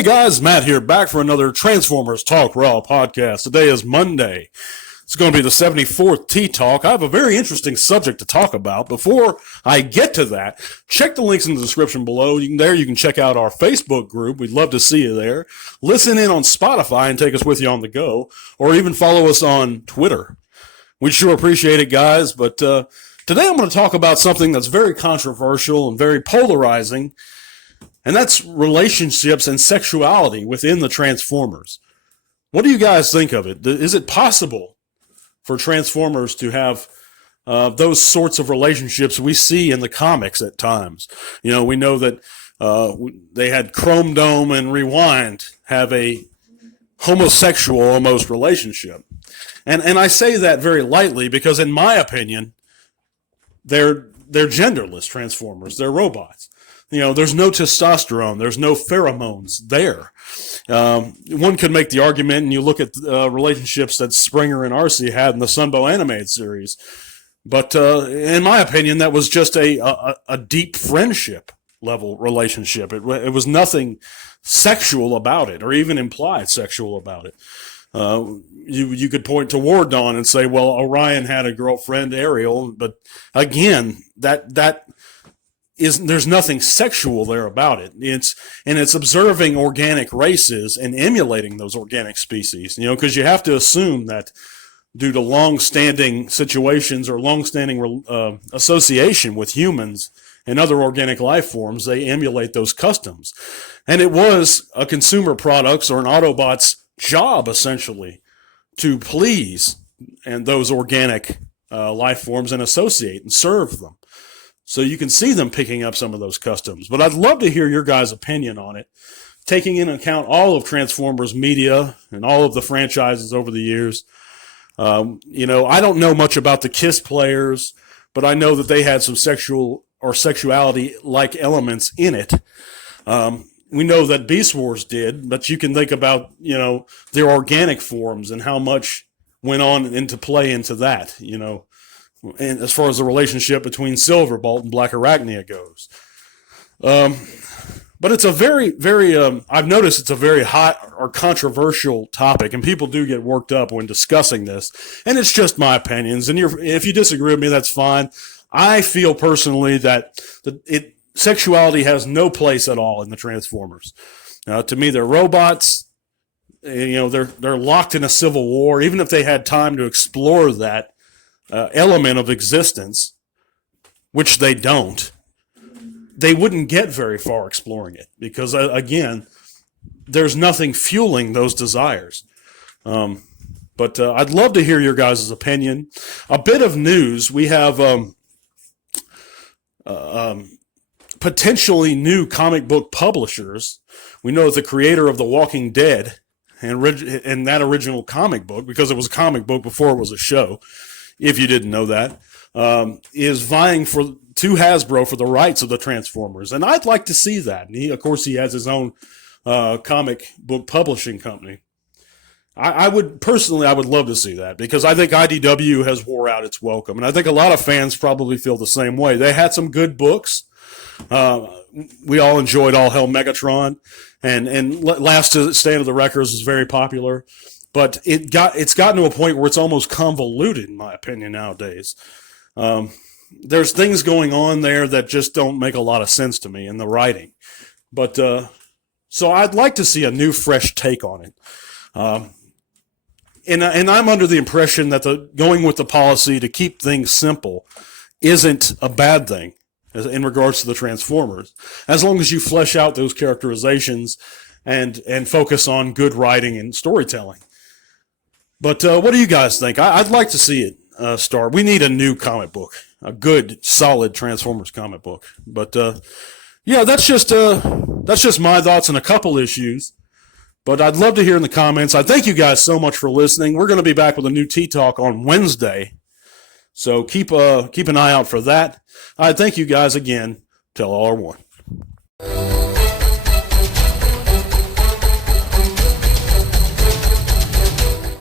Hey guys, Matt here, back for another Transformers Talk Raw podcast. Today is Monday. It's going to be the 74th T-Talk. I have a very interesting subject to talk about. Before I get to that, check the links in the description below. You can check out our Facebook group. We'd love to see you there. Listen in on Spotify and take us with you on the go, or even follow us on Twitter. We'd sure appreciate it, guys. But today I'm going to talk about something that's very controversial and very polarizing, and that's relationships and sexuality within the Transformers. What do you guys think of it? Is it possible for Transformers to have those sorts of relationships we see in the comics at times? You know, we know that they had Chrome Dome and Rewind have a homosexual almost relationship. And I say that very lightly because, in my opinion, they're genderless Transformers. They're robots. You know, there's no testosterone. There's no pheromones there. One could make the argument, and you look at relationships that Springer and Arcee had in the Sunbow animated series. But in my opinion, that was just a deep friendship level relationship. It was nothing sexual about it, or even implied sexual about it. You could point to War Dawn and say, well, Orion had a girlfriend, Ariel, but again, there's nothing sexual there about it. It's observing organic races and emulating those organic species, you know, because you have to assume that due to long-standing situations or long-standing association with humans and other organic life forms, they emulate those customs. And it was a consumer product's or an Autobot's job, essentially, to please and those organic life forms and associate and serve them. So you can see them picking up some of those customs. But I'd love to hear your guys' opinion on it, taking into account all of Transformers media and all of the franchises over the years. You know, I don't know much about the KISS players, but I know that they had some sexual or sexuality-like elements in it. We know that Beast Wars did, but you can think about, you know, their organic forms and how much went on into play into that, you know, and as far as the relationship between Silverbolt and Black Arachnia goes. But it's a very, very, I've noticed it's a very hot or controversial topic, and people do get worked up when discussing this, and it's just my opinions, and if you disagree with me, that's fine. I feel personally that sexuality has no place at all in the Transformers. To me, they're robots. You know, they're locked in a civil war. Even if they had time to explore that element of existence, which they don't, they wouldn't get very far exploring it because, again, there's nothing fueling those desires. But I'd love to hear your guys' opinion. A bit of news. We have potentially new comic book publishers. We know that the creator of The Walking Dead and that original comic book, because it was a comic book before it was a show, if you didn't know that, is vying to Hasbro for the rights of the Transformers. And I'd like to see that. And of course, he has his own comic book publishing company. I would love to see that because I think IDW has wore out its welcome. And I think a lot of fans probably feel the same way. They had some good books. We all enjoyed All Hell Megatron, and Last Stand of the Wreckers was very popular. But it's gotten to a point where it's almost convoluted, in my opinion, nowadays. There's things going on there that just don't make a lot of sense to me in the writing. But so I'd like to see a new, fresh take on it. And I'm under the impression that going with the policy to keep things simple isn't a bad thing in regards to the Transformers, as long as you flesh out those characterizations and focus on good writing and storytelling. But what do you guys think? I'd like to see it start. We need a new comic book, a good, solid Transformers comic book. But yeah, that's just my thoughts on a couple issues. But I'd love to hear in the comments. I thank you guys so much for listening. We're going to be back with a new T-Talk on Wednesday, so keep an eye out for that. I thank you guys again. Till all are one.